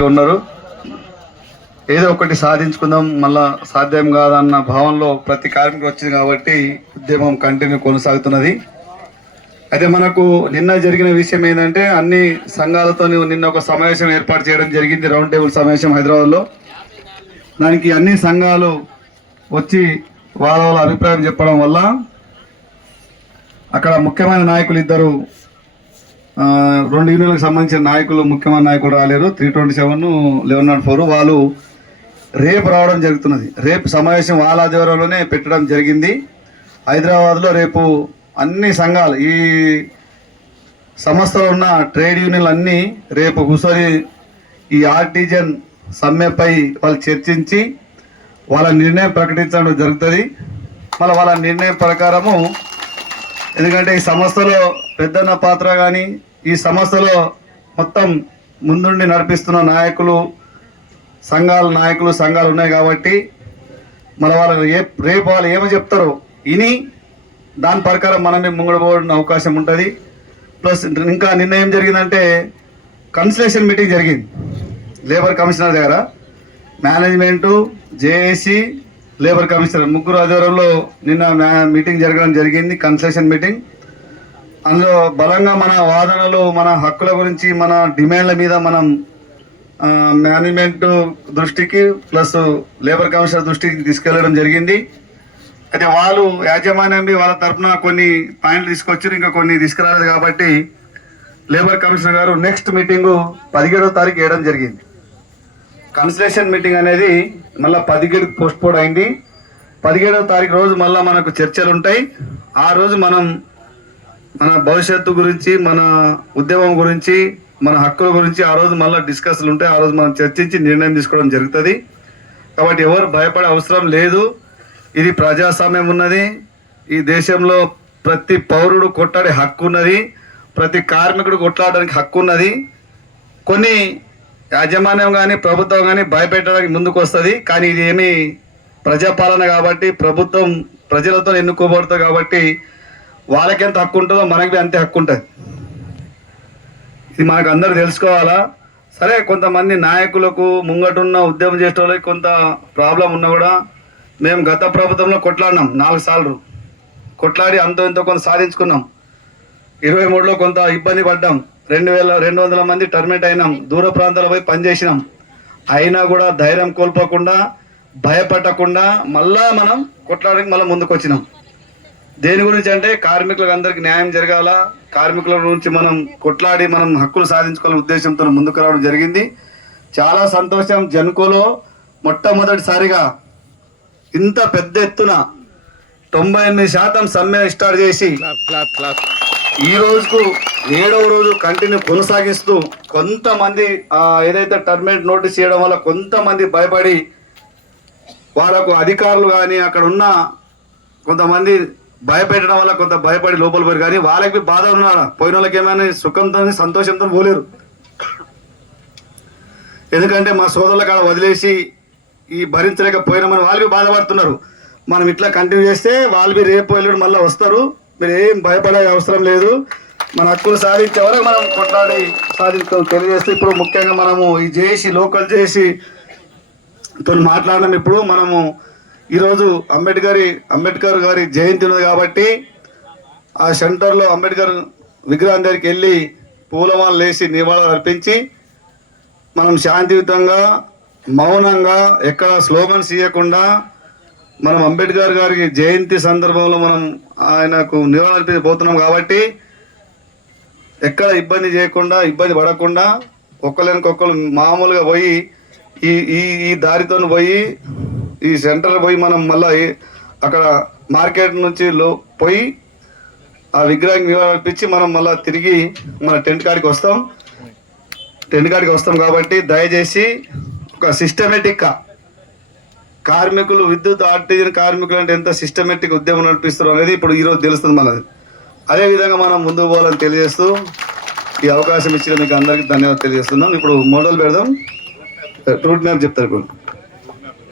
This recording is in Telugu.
గట్టిగా ఉన్నారు. ఏదో ఒకటి సాధించుకుందాం, మళ్ళా సాధ్యం కాదన్న భావనలో ప్రతి కార్మికుడు వచ్చింది కాబట్టి ఉద్యమం కంటిన్యూ కొనసాగుతున్నది. అయితే మనకు నిన్న జరిగిన విషయం ఏంటంటే అన్ని సంఘాలతో నిన్న ఒక సమావేశం ఏర్పాటు చేయడం జరిగింది, రౌండ్ టేబుల్ సమావేశం హైదరాబాద్లో. దానికి అన్ని సంఘాలు వచ్చి వాళ్ళ అభిప్రాయం చెప్పడం వల్ల అక్కడ ముఖ్యమైన నాయకులు ఇద్దరు, 2 యూనియన్లకు సంబంధించిన నాయకులు, ముఖ్యమైన నాయకులు రాలేరు, 327, 1104. వాళ్ళు రేపు రావడం జరుగుతున్నది. రేపు సమావేశం వాళ్ళ ఆధ్వర్యంలోనే పెట్టడం జరిగింది హైదరాబాద్లో. రేపు అన్ని సంఘాలు, ఈ సంస్థలో ఉన్న ట్రేడ్ యూనియన్లు అన్నీ రేపు కూర్చొని ఈ ఆర్టిజన్ సమ్మెపై వాళ్ళు చర్చించి వాళ్ళ నిర్ణయం ప్రకటించడం జరుగుతుంది. మళ్ళీ వాళ్ళ నిర్ణయం ప్రకారము, ఎందుకంటే ఈ సంస్థలో పెద్దన్న పాత్ర కానీ ఈ సంస్థలో మొత్తం ముందుండి నడిపిస్తున్న నాయకులు, సంఘాలు ఉన్నాయి కాబట్టి మన వాళ్ళు రేపు వాళ్ళు ఏమో చెప్తారో ఇని దాని ప్రకారం మనమే ముంగడబోడిన అవకాశం ఉంటుంది. ప్లస్ ఇంకా నిన్న ఏం జరిగిందంటే కన్సల్టేషన్ మీటింగ్ జరిగింది లేబర్ కమిషనర్ దగ్గర. మేనేజ్మెంటు, జేఏసీ, లేబర్ కమిషనర్ ముగ్గురు ఆధ్వర్యంలో నిన్న మీటింగ్ జరగడం జరిగింది, కన్సల్టేషన్ మీటింగ్. అందులో బలంగా మన వాదనలు, మన హక్కుల గురించి, మన డిమాండ్ల మీద మనం మేనేజ్మెంట్ దృష్టికి ప్లస్ లేబర్ కమిషనర్ దృష్టికి తీసుకెళ్లడం జరిగింది. అయితే వాళ్ళు యాజమాన్యం వాళ్ళ తరఫున కొన్ని పాయింట్లు తీసుకొచ్చారు, ఇంకా కొన్ని తీసుకురాలేదు కాబట్టి లేబర్ కమిషనర్ గారు నెక్స్ట్ మీటింగు 17వ తారీఖు వేయడం జరిగింది. కన్సల్టేషన్ మీటింగ్ అనేది మళ్ళీ 17కి పోస్ట్ పోన్ అయింది. 17వ తారీఖు రోజు మళ్ళీ మనకు చర్చలు ఉంటాయి. ఆ రోజు మనం మన భవిష్యత్తు గురించి, మన ఉద్యమం గురించి, మన హక్కుల గురించి ఆ రోజు మళ్ళీ డిస్కషన్లు ఉంటాయి. ఆ రోజు మనం చర్చించి నిర్ణయం తీసుకోవడం జరుగుతుంది. కాబట్టి ఎవరు భయపడే అవసరం లేదు. ఇది ప్రజాస్వామ్యం ఉన్నది. ఈ దేశంలో ప్రతి పౌరుడు కొట్లాడే హక్కు ఉన్నది, ప్రతి కార్మికుడు కొట్లాడడానికి హక్కు ఉన్నది. కొన్ని యాజమాన్యం కానీ ప్రభుత్వం కానీ భయపెట్టడానికి ముందుకు వస్తుంది, కానీ ఇది ఏమి ప్రజాపాలన కాబట్టి, ప్రభుత్వం ప్రజలతో ఎన్నుకోబడుతుంది కాబట్టి వాళ్ళకి ఎంత హక్కు ఉంటుందో మనకి అంతే హక్కు ఉంటుంది. ఇది మనకు అందరూ తెలుసుకోవాలా. సరే, కొంతమంది నాయకులకు, ముంగటున్న ఉద్యమం చేసే వాళ్ళకి కొంత ప్రాబ్లం ఉన్నా కూడా, మేము గత ప్రభుత్వంలో కొట్లాడినాం 4 సార్లు కొట్లాడి అంతో ఎంతో కొంత సాధించుకున్నాం. 23లో కొంత ఇబ్బంది పడ్డాం, 2200 మంది టర్మినేట్ అయినాం, దూర ప్రాంతాల్లో పోయి పనిచేసినాం. అయినా కూడా ధైర్యం కోల్పోకుండా, భయపడకుండా మళ్ళా మనం కొట్లాడడానికి మళ్ళీ ముందుకు వచ్చినాం. దేని గురించి అంటే కార్మికులకు అందరికీ న్యాయం జరగాల, కార్మికుల గురించి మనం కొట్లాడి మనం హక్కులు సాధించుకోవాలనే ఉద్దేశంతో ముందుకు రావడం జరిగింది. చాలా సంతోషం. జన్కోలో మొట్టమొదటిసారిగా ఇంత పెద్ద ఎత్తున 98% సమ్మె స్టార్ట్ చేసి ఈ రోజుకు 7వ రోజు కంటిన్యూ కొనసాగిస్తూ కొంతమంది ఏదైతే టర్మినేట్ నోటీస్ చేయడం వల్ల కొంతమంది భయపడి, వాళ్ళకు అధికారులు కానీ అక్కడ ఉన్న కొంతమంది భయపెట్టడం వల్ల కొంత భయపడి లోపల పోయారు. కానీ వాళ్ళకి బాధ ఉన్నారా, పోయిన వాళ్ళకి ఏమైనా సుఖంతో సంతోషంతో పోలేరు. ఎందుకంటే మా సోదరుల కాడ వదిలేసి ఈ భరించలేకపోయినామని వాళ్ళు బాధపడుతున్నారు. మనం ఇట్లా కంటిన్యూ చేస్తే వాళ్ళు రేపు ఎల్లుడు మళ్ళీ వస్తారు. మీరు ఏం భయపడే అవసరం లేదు. మన హక్కులు సాధించే వరకు మనం కొట్లాడి సాధించుకోవడం తెలియజేస్తే, ఇప్పుడు ముఖ్యంగా మనము ఈ జేఏసీ, లోకల్ జేఏసీతో మాట్లాడడం. ఇప్పుడు మనము ఈరోజు అంబేద్కర్ గారి జయంతి ఉన్నది కాబట్టి ఆ సెంటర్లో అంబేద్కర్ విగ్రహం దగ్గరికి వెళ్ళి పూలమాలలు వేసి నివాళులు అర్పించి మనం శాంతియుతంగా, మౌనంగా, ఎక్కడ స్లోగన్స్ ఇవ్వకుండా మనం అంబేద్కర్ గారికి జయంతి సందర్భంలో మనం ఆయనకు నివాళులు అర్పించబోతున్నాం. కాబట్టి ఎక్కడ ఇబ్బంది చేయకుండా, ఇబ్బంది పడకుండా ఒక్కరికొకరు మామూలుగా పోయి ఈ దారితో పోయి ఈ సెంటర్ పోయి మనం మళ్ళీ అక్కడ మార్కెట్ నుంచి పోయి ఆ విగ్రహానికి నివాళులు అర్పించి మనం మళ్ళీ తిరిగి మన టెంట్ కాడికి వస్తాం. కాబట్టి దయచేసి ఒక సిస్టమేటిక్గా కార్మికులు, విద్యుత్ ఆర్టిజన్ కార్మికులు అంటే ఎంత సిస్టమేటిక్ ఉద్యమం నడిపిస్తారు అనేది ఇప్పుడు ఈరోజు తెలుస్తుంది మనది. అదేవిధంగా మనం ముందుకు పోవాలని తెలియజేస్తూ ఈ అవకాశం ఇచ్చిన మీకు అందరికీ ధన్యవాదాలు తెలియజేస్తున్నాం. ఇప్పుడు మోడల్ పెడదాం, రూట్ మ్యాప్ చెప్తారు ఇప్పుడు.